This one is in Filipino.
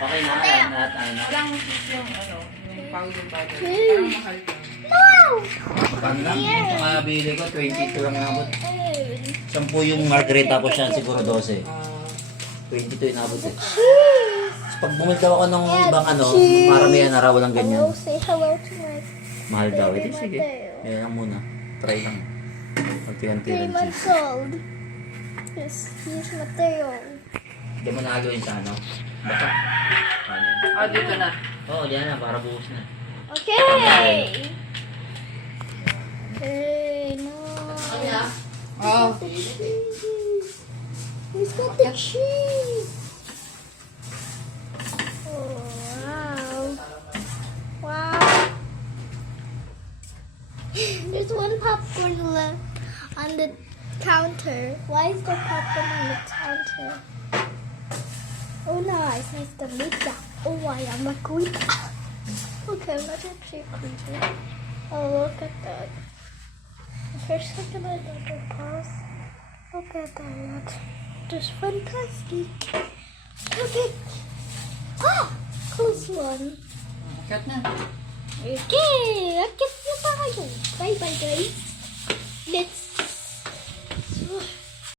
Okay na, lahat ano. Walang yung ano, yung powder butter. Parang mahal lang. Panda, ito nga bili ko, 22 lang nabot. 10 yung Margarita tapos yan, siguro 12. 22 inabot eh. Pag bumili daw ako ng ibang ano, maramihan na raw, walang ganyan. Say hello to my Mahal daw. Ito sige. Yan lang muna. Try lang. 3 Pagtigan-tigan months cheese. old. He's Mateo. Hindi mo nakagawin sa ano? Baka. Ano yan? Ah, dito na. Oo, diyan na. Para buhos na. Okay. Hey, no. Oh. He's got the cheese. Oh, wow. Wow. There's one popcorn left on the counter. Why is there popcorn on the counter? Oh, nice. Nice to meet ya. Oh, I am a queen. Okay, I'm not actually a creature. Oh, look at that. First, look at that other house. Look at that. Just fantastic. Look at. Ah! Close one. Cut na. Okay, akit na tayo. Bye-bye, guys. Let's